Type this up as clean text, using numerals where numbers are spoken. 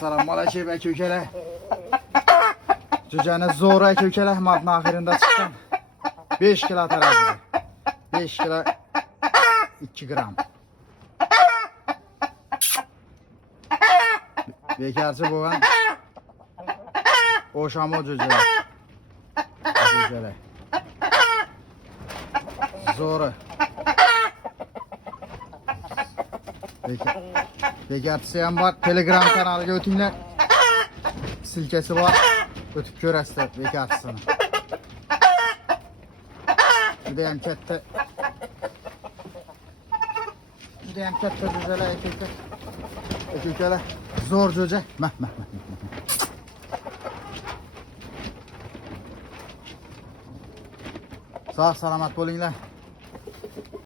Assalomu alaykum aka-ukalar. Jo'jani zo'r aka-ukalar, matn oxirida chiqqan. 5 kilo tarazida. 5 kilo 2 gram. Bekarchi bo'lgan o'shamo jo'jalar. Jo'jalar. Zo'ri. Bekarchisi ham bor. Telegram kanaliga o'tinglar. Silkasi bor. O'tib ko'rasizlar bekarchisini. Juda ham katta. Juda ham katta jo'jalar aka-ukalar. Zo'r jo'ja. Sog' salomat bo'linglar.